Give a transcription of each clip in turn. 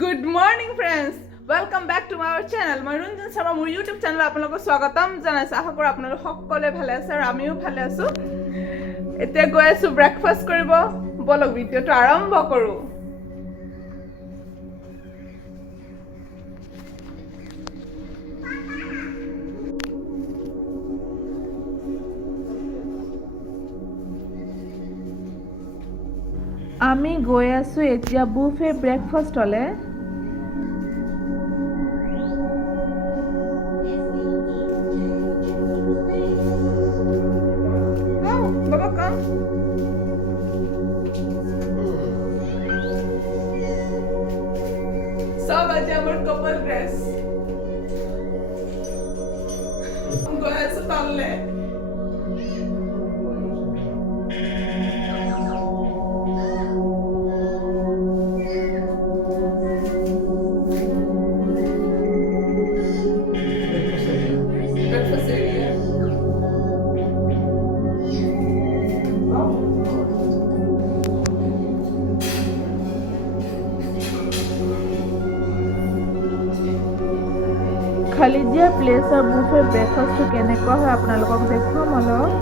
Good morning friends. Welcome back to our channel. মই ৰঞ্জন শৰ্মা মোৰ YouTube channel আপোনালোকক স্বাগতম জনাইছো। আশা কৰো আপোনালোক সকলোৱে ভালে আছে আৰু আমিও ভালে আছো। এতিয়া গৈ আছো ব্ৰেকফাষ্ট কৰিব। বলক ভিডিওটো আৰম্ভ কৰো। আমি গৈ আছো এতিয়া বুফে ব্ৰেকফাষ্টলে। Baba come. So baje amar couple dress. Go ahead to talle. Breakfast area. Khalidiya প্লেছৰ বুফে ব্ৰেকফাষ্টটো কেনেকুৱা হয় আপোনালোকক দেখুৱাম অলপ।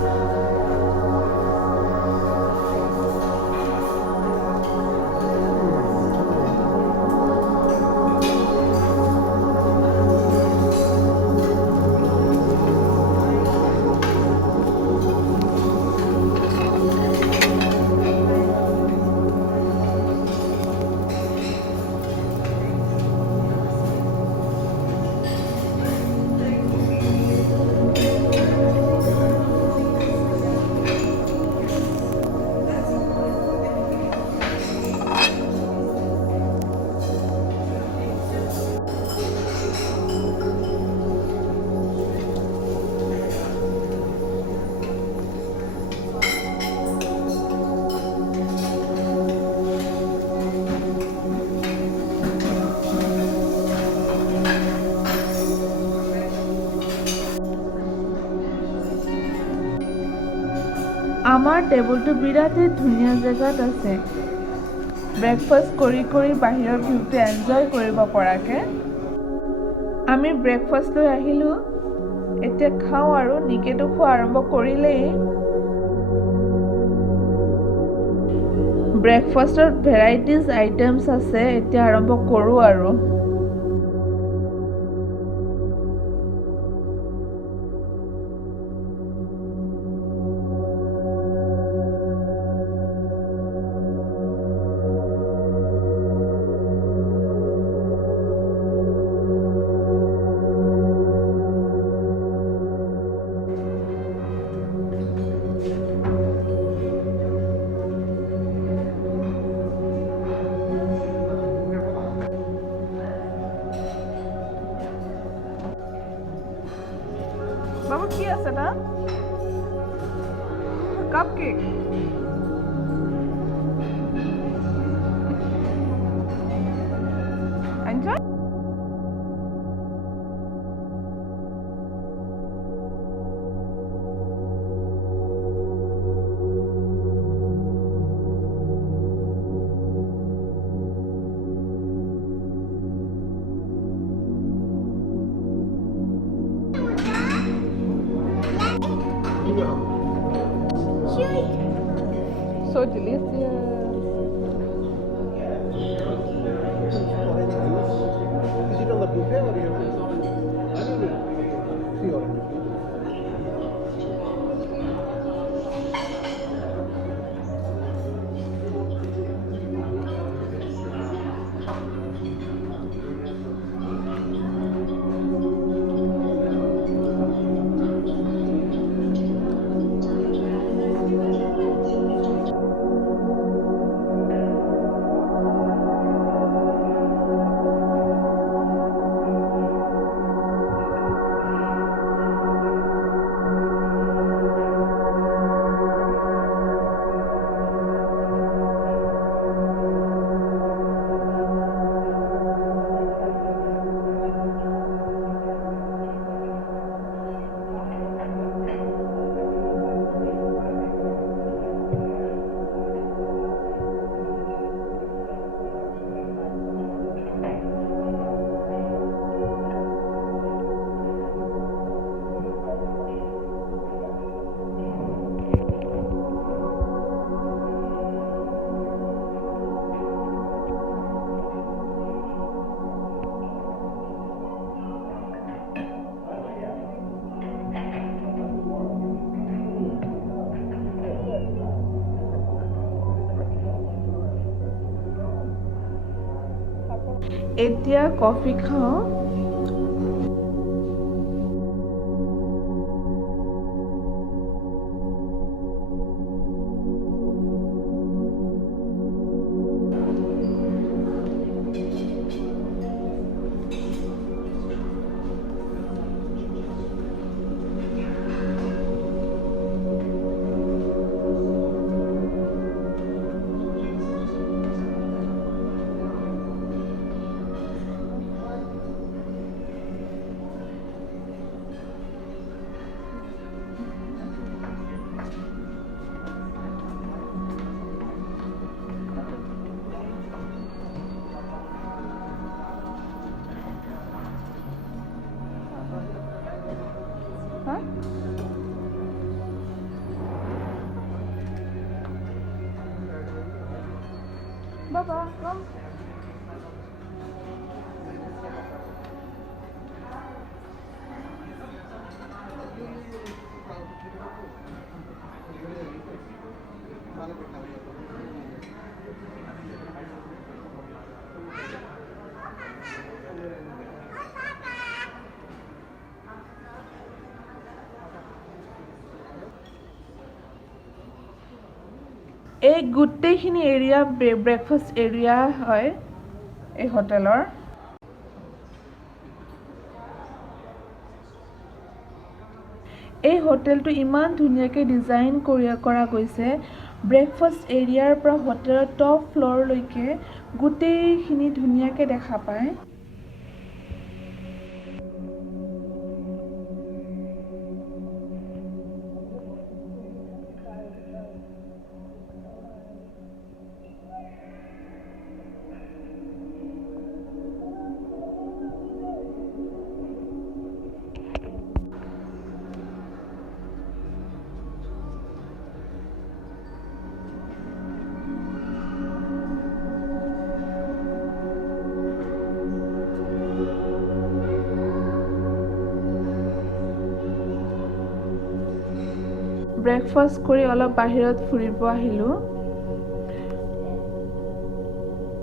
আমাৰ টেবুলটো বিৰাটেই ধুনীয়া জেগাত আছে। ব্ৰেকফাষ্ট কৰি বাহিৰৰ ভিউটো এনজয় কৰিব পৰাকে। আমি ব্ৰেকফাষ্ট লৈ আহিলোঁ। এতিয়া খাওঁ আৰু নিকেতো খোৱা আৰম্ভ কৰিলেই। ব্ৰেকফাষ্টত ভেৰাইটিজ আইটেমছ আছে। এতিয়া আৰম্ভ কৰোঁ আৰু। বাবু কি আছে না? Cupcake. Enjoy. So delicious. Is it on the buffet or you? Sí, ahora. এতিয়া কফি খাওঁ Huh? Baba, come. এই গোটেইখিনি এৰিয়া ব্ৰেকফাষ্ট এৰিয়া হয় এই হোটেলৰ এই হোটেলটো ইমান ধুনীয়াকৈ ডিজাইন কৰা গৈছে ব্ৰেকফাষ্ট এৰিয়াৰ পৰা হোটেলৰ টপ ফ্ল'ৰলৈকে গোটেইখিনি ধুনীয়াকৈ দেখা পায় ব্ৰেকফাষ্ট কৰি অলপ বাহিৰত ফুৰিব আহিলোঁ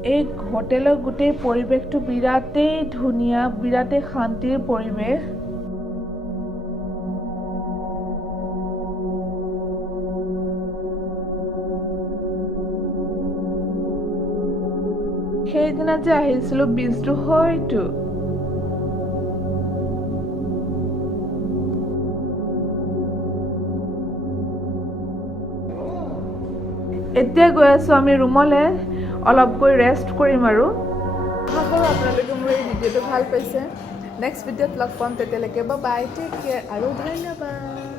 এই হোটেলৰ গোটেই পৰিৱেশটো বিৰাটেই ধুনীয়া বিৰাটেই শান্তিৰ পৰিৱেশ সেইদিনা যে আহিছিলোঁ বীজটো হয়তো এতিয়া গৈ আছোঁ আমি ৰুমলৈ অলপ গৈ ৰেষ্ট কৰিম আৰু আশা কৰোঁ আপোনালোকে মোৰ এই ভিডিঅ'টো ভাল পাইছে নেক্সট ভিডিঅ'ত লগ পাম তেতিয়ালৈকে বাই টেক কেয়াৰ আৰু ধন্যবাদ